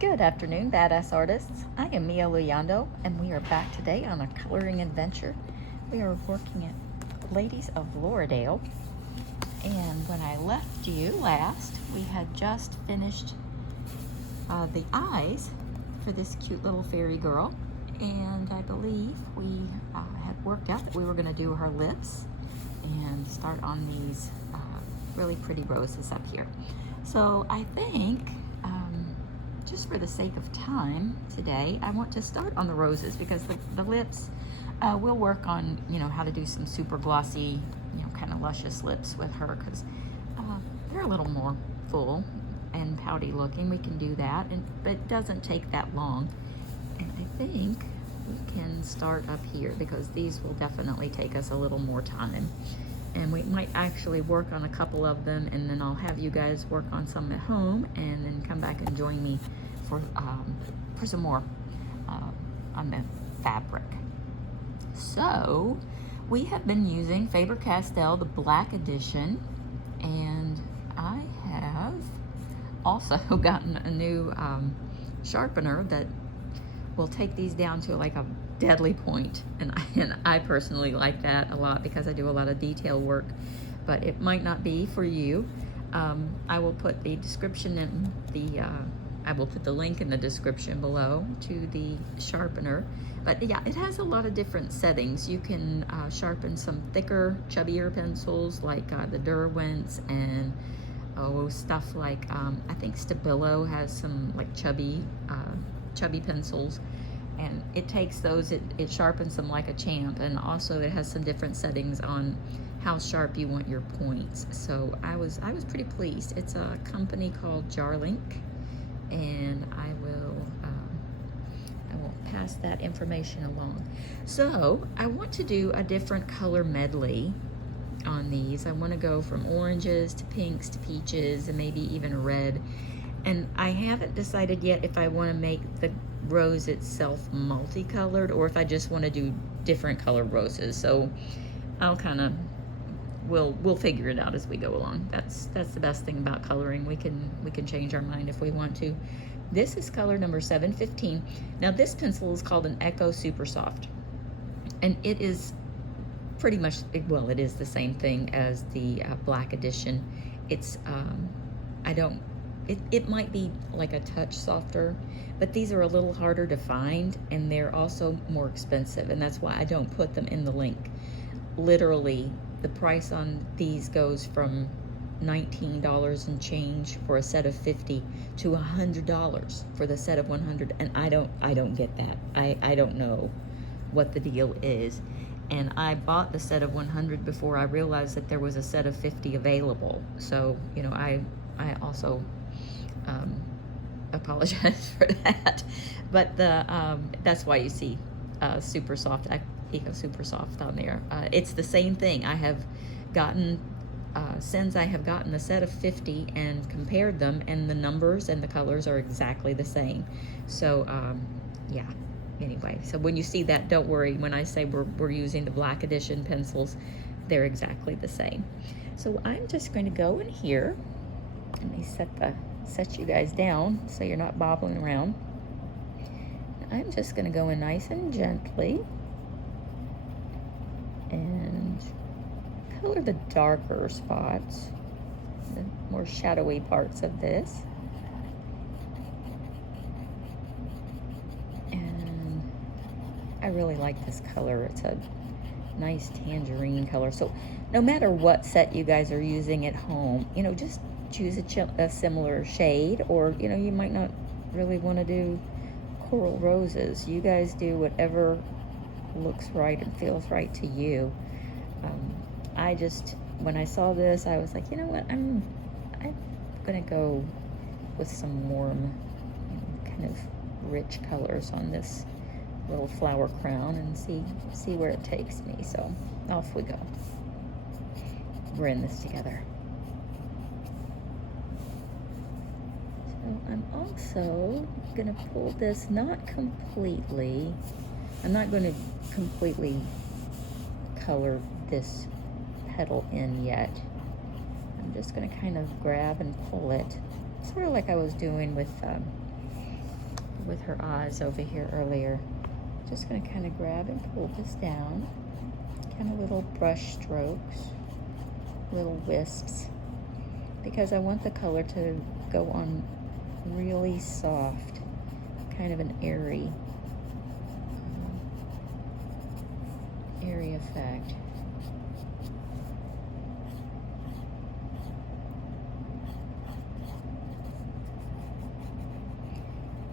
Good afternoon, badass artists. I am Mia Luyando, and we are back today on a coloring adventure. We are working at Ladies of Loradale, and when I left you last, we had just finished the eyes for this cute little fairy girl, and I believe we had worked out that we were going to do her lips and start on these really pretty roses up here. So I think just for the sake of time today, I want to start on the roses because the lips, we'll work on, how to do some super glossy, kind of luscious lips with her because they're a little more full and pouty looking. We can do that, but it doesn't take that long. And I think we can start up here because these will definitely take us a little more time. And we might actually work on a couple of them, and then I'll have you guys work on some at home and then come back and join me for some more on the fabric. So we have been using Faber-Castell, the black edition, and I have also gotten a new sharpener that will take these down to like a deadly point, and I personally like that a lot because I do a lot of detail work, but it might not be for you. I will put the description in the I will put the link in the description below to the sharpener. But yeah, it has a lot of different settings. You can sharpen some thicker, chubbier pencils like the Derwent's and stuff like I think Stabilo has some like chubby pencils, and it takes those, it sharpens them like a champ, and also it has some different settings on how sharp you want your points. So I was pretty pleased. It's a company called Jarlink, and I will pass that information along. So I want to do a different color medley on these. I want to go from oranges to pinks to peaches and maybe even a red. And I haven't decided yet if I want to make the rose itself multicolored or if I just want to do different colored roses. So I'll kind of we'll figure it out as we go along. That's the best thing about coloring. We can change our mind if we want to. This is color number 715. Now this pencil is called an Echo Super Soft, and it is pretty much, well, it is the same thing as the black edition. It's it might be like a touch softer, but these are a little harder to find, and they're also more expensive, and that's why I don't put them in the link. Literally, the price on these goes from $19 and change for a set of 50 to $100 for the set of 100, and I don't get that. I don't know what the deal is. And I bought the set of 100 before I realized that there was a set of 50 available. So, I also apologize for that. But that's why you see Super Soft, Eco Super Soft on there. It's the same thing. I have gotten, since I have gotten the set of 50 and compared them, and the numbers and the colors are exactly the same. So, yeah. Anyway, so when you see that, don't worry. When I say we're using the black edition pencils, they're exactly the same. So I'm just going to go in here. Let me set you guys down so you're not bobbling around. I'm just going to go in nice and gently and color the darker spots, the more shadowy parts of this. I really like this color. It's a nice tangerine color. So no matter what set you guys are using at home, just choose a similar shade, or, you might not really want to do coral roses. You guys do whatever looks right and feels right to you. When I saw this, I was like, you know what, I'm gonna go with some warm, kind of rich colors on this little flower crown and see where it takes me. So off we go. We're in this together. So I'm also gonna pull this, not completely. I'm not going to completely color this petal in yet. I'm just going to kind of grab and pull it, sort of like I was doing with with her eyes over here earlier. Just going to kind of grab and pull this down. Kind of little brush strokes, little wisps, because I want the color to go on really soft, kind of an airy effect.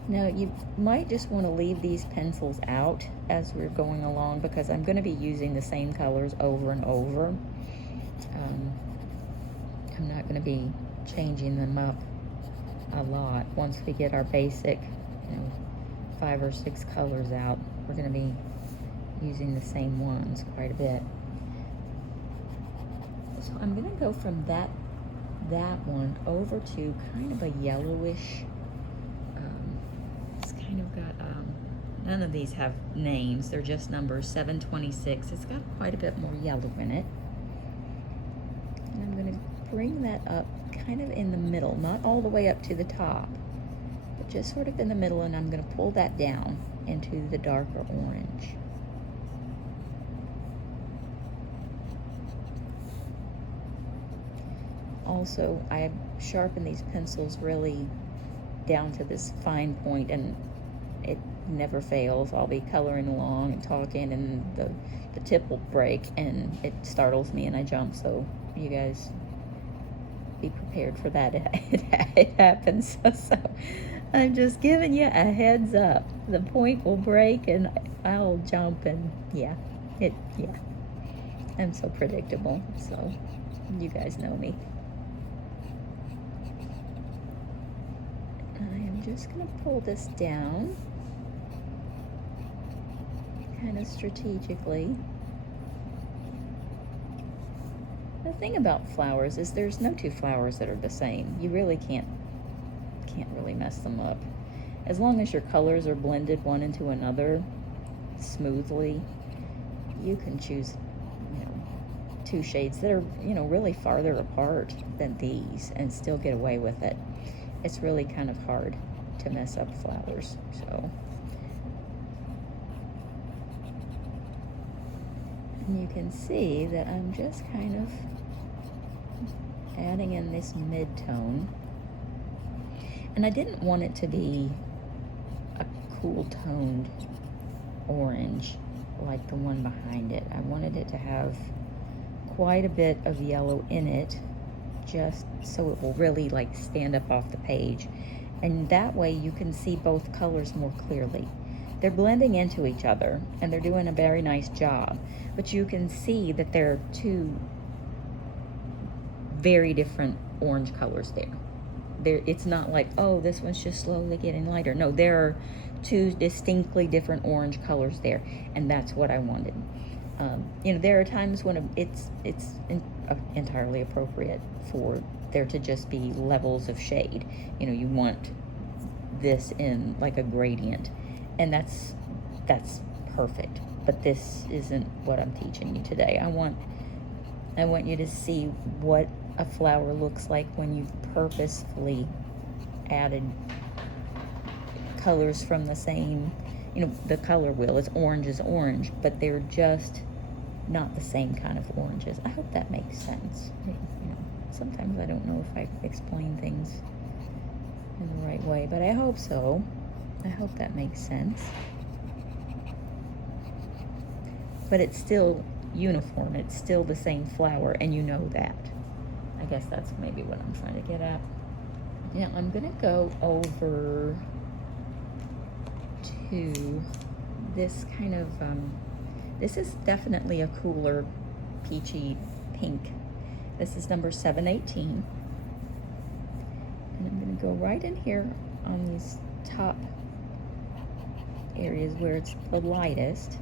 Now you might just want to leave these pencils out as we're going along, because I'm going to be using the same colors over and over. I'm not going to be changing them up a lot. Once we get our basic, 5 or 6 colors out, we're going to be using the same ones quite a bit. So I'm going to go from that one over to kind of a yellowish. It's kind of got none of these have names, they're just numbers. 726. It's got quite a bit more yellow in it. And I'm going to bring that up kind of in the middle, not all the way up to the top, but just sort of in the middle, and I'm going to pull that down into the darker orange. Also, I sharpen these pencils really down to this fine point, and it never fails. I'll be coloring along and talking, and the tip will break, and it startles me, and I jump. So you guys be prepared for that. It happens. So I'm just giving you a heads up. The point will break, and I'll jump, and yeah. I'm so predictable. So you guys know me. Just going to pull this down kind of strategically. The thing about flowers is there's no two flowers that are the same. You really can't really mess them up. As long as your colors are blended one into another smoothly, you can choose 2 shades that are really farther apart than these and still get away with it. It's really kind of hard to mess up flowers. So, and you can see that I'm just kind of adding in this mid-tone, and I didn't want it to be a cool toned orange like the one behind it. I wanted it to have quite a bit of yellow in it, just so it will really like stand up off the page, and that way you can see both colors more clearly. They're blending into each other and they're doing a very nice job, but you can see that there are 2 very different orange colors there. It's not like, oh, this one's just slowly getting lighter. No, there are 2 distinctly different orange colors there, and that's what I wanted. There are times when it's entirely appropriate for there to just be levels of shade. You want this in like a gradient, and that's perfect. But this isn't what I'm teaching you today. I want you to see what a flower looks like when you've purposefully added colors from the same, the color wheel. It's orange, but they're just not the same kind of oranges. I hope that makes sense. Sometimes I don't know if I explain things in the right way, but I hope so. I hope that makes sense. But it's still uniform. It's still the same flower, and you know that. I guess that's maybe what I'm trying to get at. Now I'm going to go over to this kind of, this is definitely a cooler peachy pink. This is number 718. And I'm going to go right in here on these top areas where it's the lightest.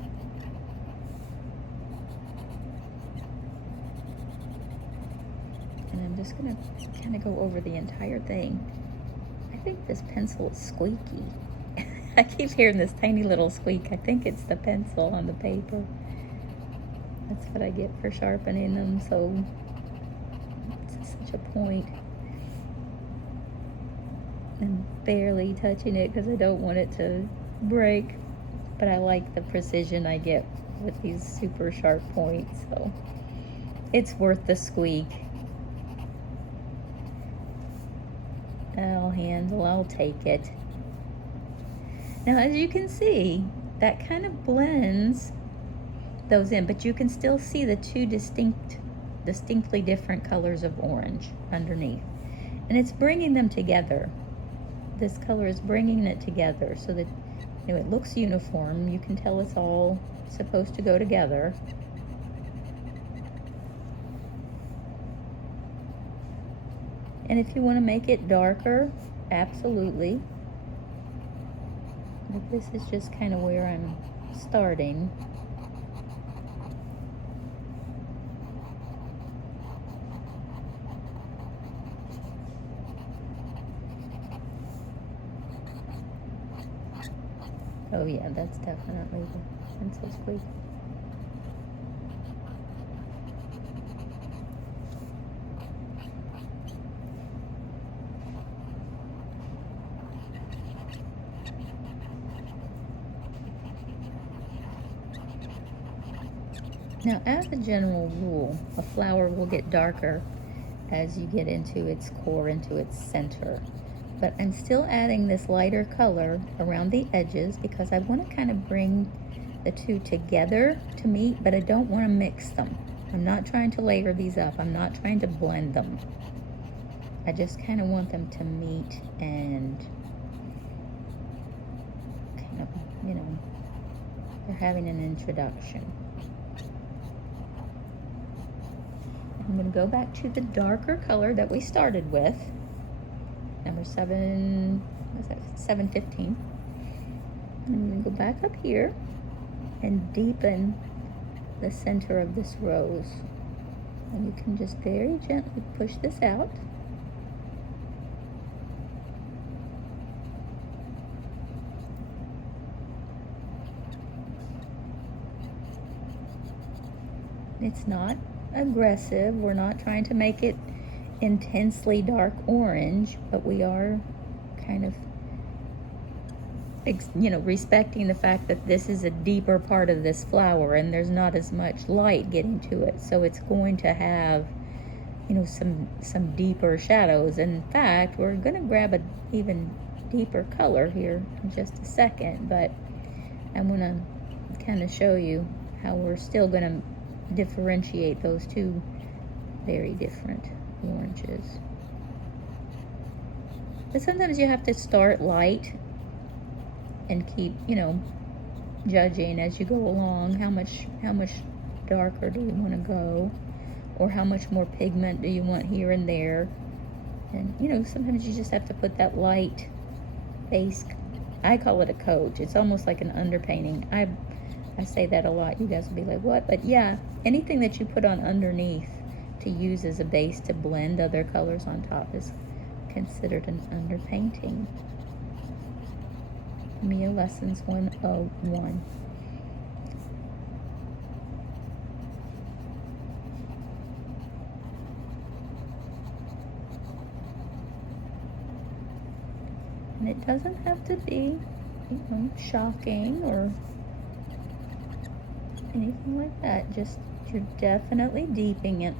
And I'm just going to kind of go over the entire thing. I think this pencil is squeaky. I keep hearing this tiny little squeak. I think it's the pencil on the paper. That's what I get for sharpening them, so it's such a point. I'm barely touching it because I don't want it to break, but I like the precision I get with these super sharp points, so it's worth the squeak. I'll take it. Now, as you can see, that kind of blends those in, but you can still see the two distinctly different colors of orange underneath. And it's bringing them together. This color is bringing it together so that, you know, it looks uniform. You can tell it's all supposed to go together. And if you want to make it darker, absolutely. But this is just kind of where I'm starting. Oh yeah, that's definitely the pencil squeak. Now, as a general rule, a flower will get darker as you get into its core, into its center. But I'm still adding this lighter color around the edges because I want to kind of bring the two together to meet, but I don't want to mix them. I'm not trying to layer these up. I'm not trying to blend them. I just kind of want them to meet and kind of, you know, they're having an introduction. I'm going to go back to the darker color that we started with, number 715. I'm going to go back up here and deepen the center of this rose. And you can just very gently push this out. It's not aggressive. We're not trying to make it intensely dark orange, but we are kind of, you know, respecting the fact that this is a deeper part of this flower and there's not as much light getting to it, so it's going to have, you know, some deeper shadows. In fact, we're going to grab an even deeper color here in just a second, but I'm going to kind of show you how we're still going to differentiate those two very different oranges. But sometimes you have to start light and keep, you know, judging as you go along how much darker do you want to go, or how much more pigment do you want here and there. And, you know, sometimes you just have to put that light base, I call it a coat. It's almost like an underpainting. I say that a lot. You guys will be like, what? But yeah, anything that you put on underneath to use as a base to blend other colors on top is considered an underpainting. Mia Lessons 101. And it doesn't have to be, you know, shocking or anything like that. Just, you're definitely deepening it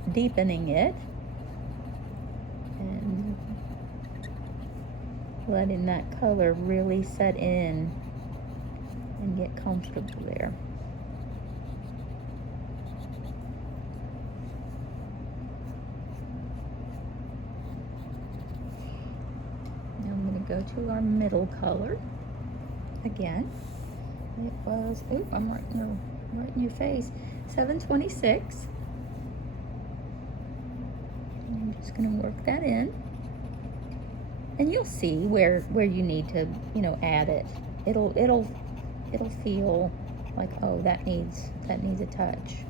and letting that color really set in and get comfortable there. Now I'm going to go to our middle color again. It was, oh, I'm right in your face, 726. And I'm just going to work that in, and you'll see where you need to, you know, add it. It'll feel like, oh, that needs a touch.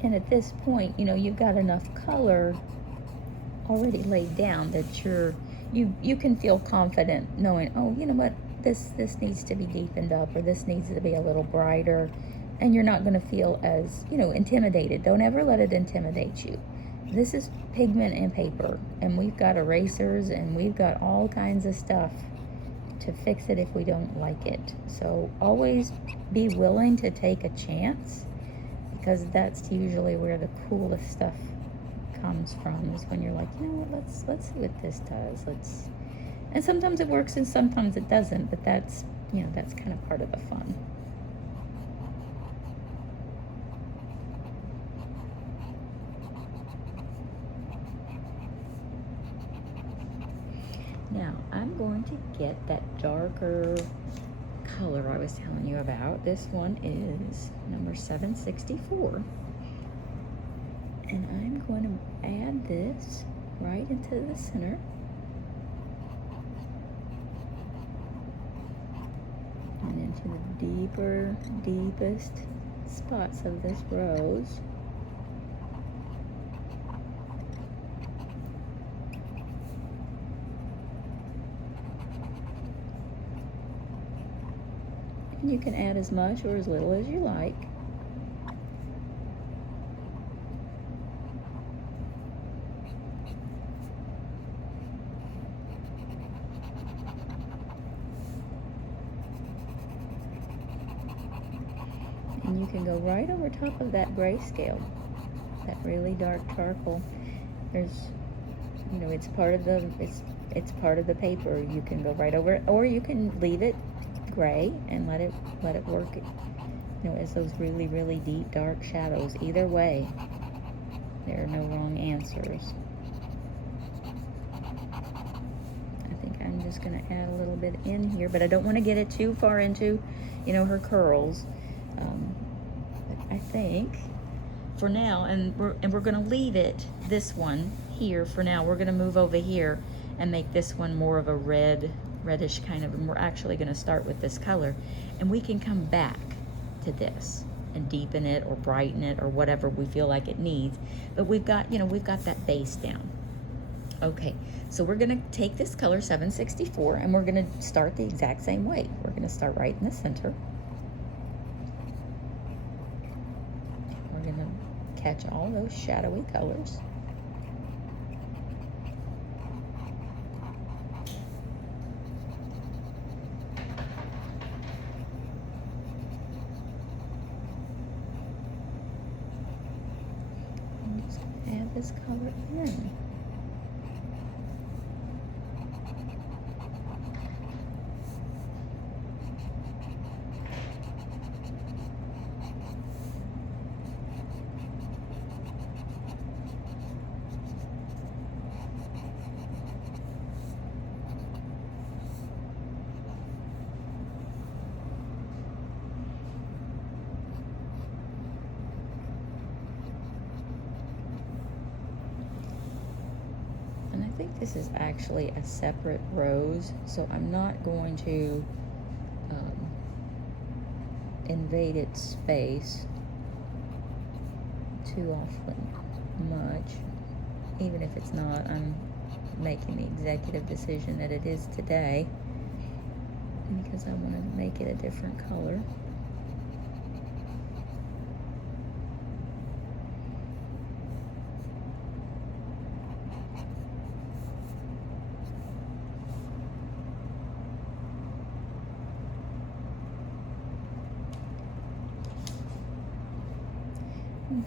And at this point, you know, you've got enough color already laid down that you can feel confident knowing, oh, you know what, this needs to be deepened up, or this needs to be a little brighter, and you're not going to feel as, intimidated. Don't ever let it intimidate you. This is pigment and paper, and we've got erasers, and we've got all kinds of stuff to fix it if we don't like it. So always be willing to take a chance, because that's usually where the coolest stuff comes from, is when you're like, let's see what this does. And sometimes it works and sometimes it doesn't, but that's kind of part of the fun. Now, I'm going to get that darker color I was telling you about. This one is number 764. And I'm going to add this right into the center. And into the deepest spots of this rose. And you can add as much or as little as you like. And you can go right over top of that grayscale, that really dark charcoal. There's, it's part of the paper. You can go right over it, or you can leave it gray and let it work, as those really deep dark shadows. Either way, there are no wrong answers. I think I'm just going to add a little bit in here, but I don't want to get it too far into, her curls. But I think for now, and we're going to leave it, this one here for now. We're going to move over here and make this one more of a reddish kind of, and we're actually going to start with this color, and we can come back to this and deepen it or brighten it or whatever we feel like it needs. But we've got that base down. Okay, so we're going to take this color 764 and we're going to start the exact same way. We're going to start right in the center. We're going to catch all those shadowy colors. Add this color in. I think this is actually a separate rose, so I'm not going to invade its space too awfully much. Even if it's not, I'm making the executive decision that it is today, because I want to make it a different color.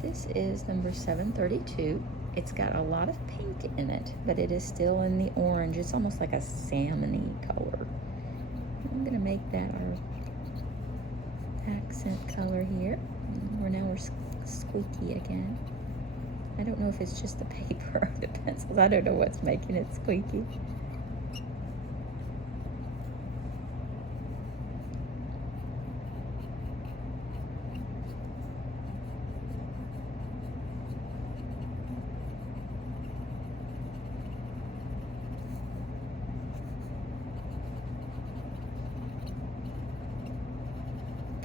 This is number 732. It's got a lot of pink in it, but it is still in the orange. It's almost like a salmon-y color. I'm going to make that our accent color here. Now we're squeaky again. I don't know if it's just the paper or the pencils. I don't know what's making it squeaky.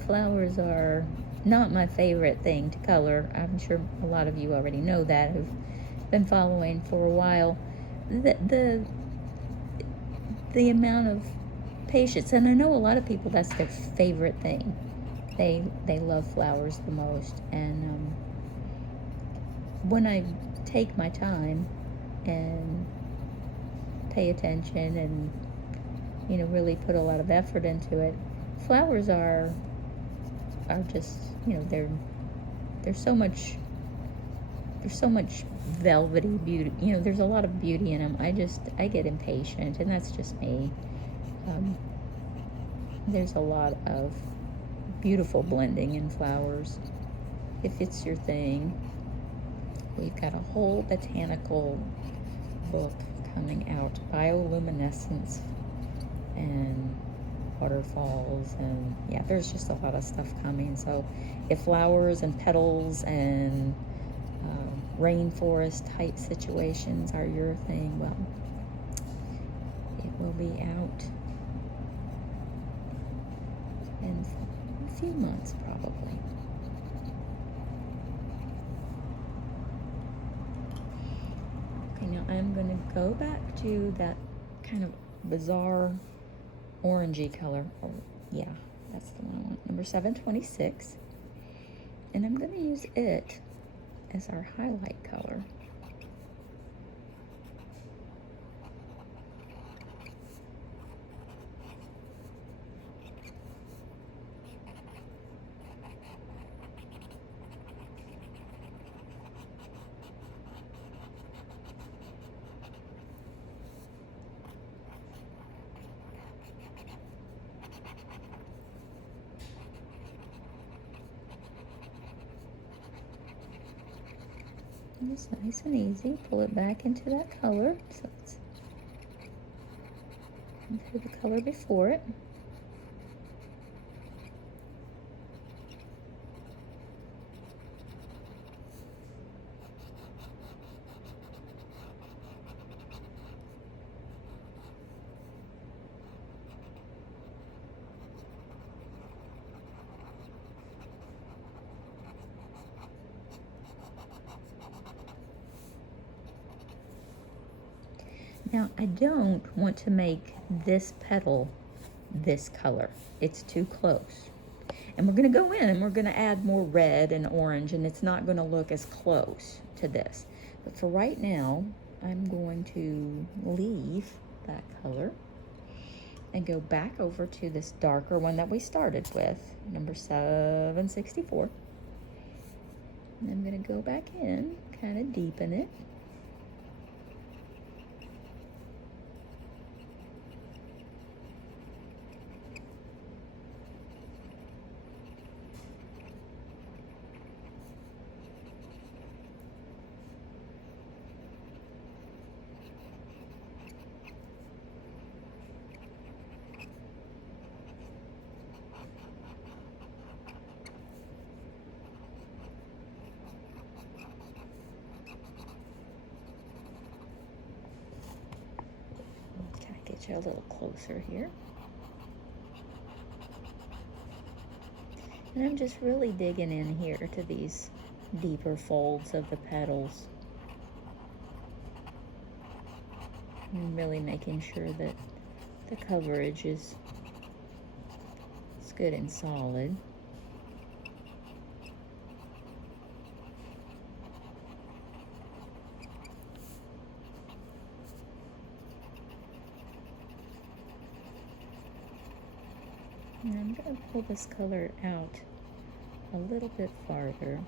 Flowers are not my favorite thing to color. I'm sure a lot of you already know that, who've been following for a while. The amount of patience. And I know a lot of people, that's their favorite thing. They love flowers the most. And when I take my time and pay attention and, you know, really put a lot of effort into it, flowers are just, you know, there's so much velvety beauty, you know, there's a lot of beauty in them. I get impatient, and that's just me. There's a lot of beautiful blending in flowers, if it's your thing. We've got a whole botanical book coming out, bioluminescence and waterfalls, and yeah, there's just a lot of stuff coming. So if flowers and petals and rainforest type situations are your thing, well, it will be out in a few months probably. Okay, now I'm going to go back to that kind of bizarre orangey color. Oh, yeah, that's the one I want. Number 726. And I'm going to use it as our highlight color. Just nice and easy. Pull it back into that color, so it's into the color before it. Now, I don't want to make this petal this color. It's too close. And we're going to go in and we're going to add more red and orange, and it's not going to look as close to this. But for right now, I'm going to leave that color and go back over to this darker one that we started with, number 764. And I'm going to go back in, kind of deepen it. Get you a little closer here. And I'm just really digging in here to these deeper folds of the petals. And really making sure that the coverage is good and solid. And I'm going to pull this color out a little bit farther.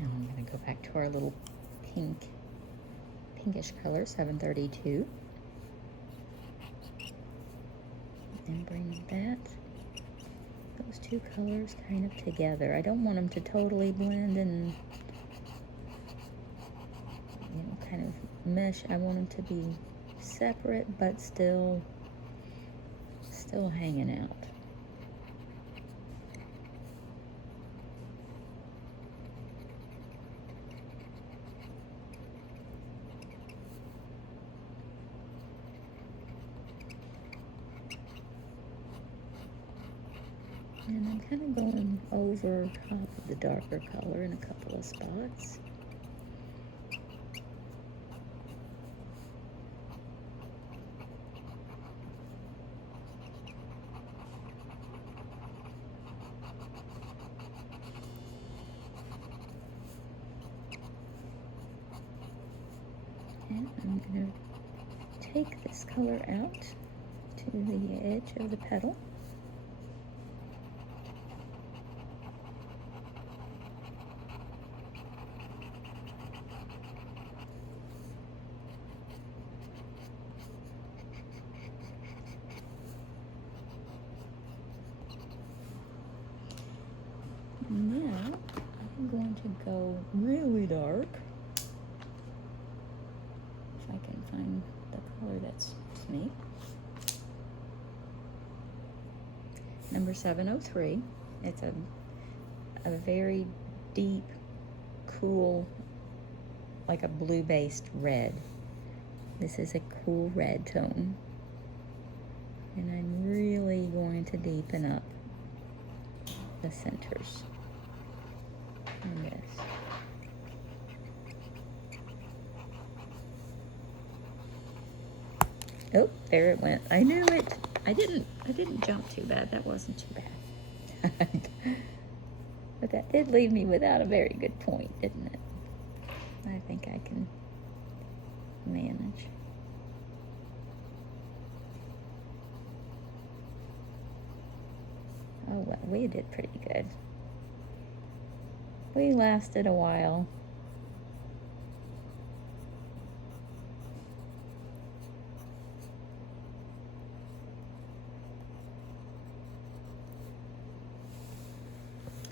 Now I'm going to go back to our little pinkish color, 732. And bring those two colors kind of together. I don't want them to totally blend and kind of mesh. I want them to be separate, but still hanging out. And I'm kind of going over top of the darker color in a couple of spots. And I'm going to take this color out to the edge of the petal. Now I'm going to go really dark. If I can find the color that suits me. Number 703. It's a very deep, cool, like a blue-based red. This is a cool red tone. And I'm really going to deepen up the centers in this. Oh, there it went. I knew it. I didn't jump too bad. That wasn't too bad. But that did leave me without a very good point, didn't it? I think I can manage. Oh, well, we did pretty good. We lasted a while.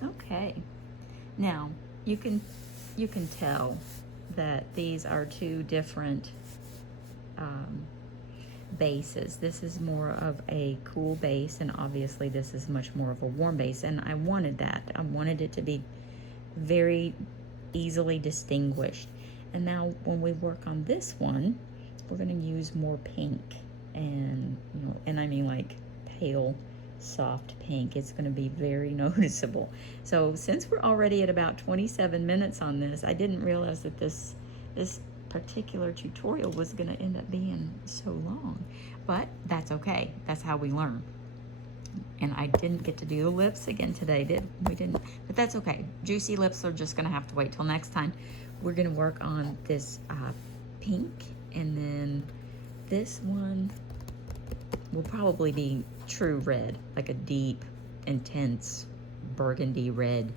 Okay. Now, you can tell that these are two different bases. This is more of a cool base, and obviously this is much more of a warm base, and I wanted that. I wanted it to be very easily distinguished. And now when we work on this one, we're going to use more pink, and and I mean like pale soft pink. It's going to be very noticeable. So since we're already at about 27 minutes on this, I didn't realize that this particular tutorial was going to end up being so long, but that's okay. That's how we learn. And I didn't get to do the lips again today, we didn't, but that's okay. Juicy lips are just going to have to wait till next time. We're going to work on this pink, and then this one will probably be true red, like a deep, intense burgundy red.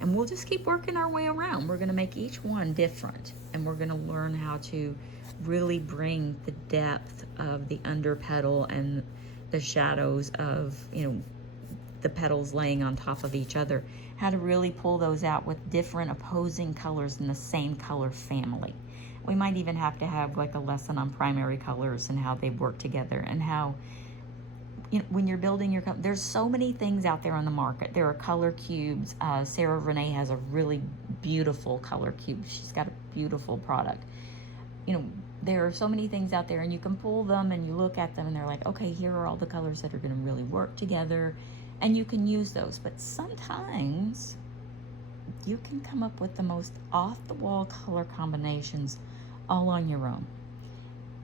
And we'll just keep working our way around. We're going to make each one different, and we're going to learn how to really bring the depth of the under petal and the shadows of, the petals laying on top of each other, how to really pull those out with different opposing colors in the same color family. We might even have to have like a lesson on primary colors and how they work together, and how, when you're building your, there's so many things out there on the market. There are color cubes. Sarah Renee has a really beautiful color cube. She's got a beautiful product. There are so many things out there, and you can pull them and you look at them and they're like, okay, here are all the colors that are going to really work together, and you can use those. But sometimes you can come up with the most off-the-wall color combinations all on your own.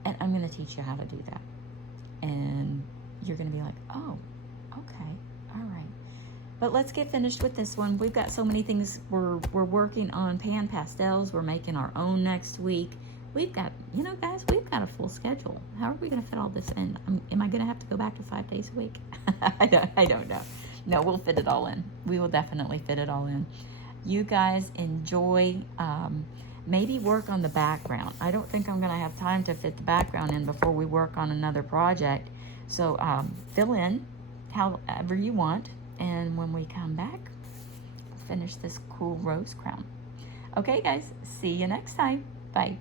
And I'm going to teach you how to do that. And you're going to be like, oh, okay, all right. But let's get finished with this one. We've got so many things. We're working on pan pastels. We're making our own next week. We've got, guys, we've got a full schedule. How are we going to fit all this in? Am I going to have to go back to 5 days a week? I don't know. No, we'll fit it all in. We will definitely fit it all in. You guys enjoy, maybe work on the background. I don't think I'm going to have time to fit the background in before we work on another project. So fill in however you want. And when we come back, we'll finish this cool rose crown. Okay, guys, see you next time. Bye.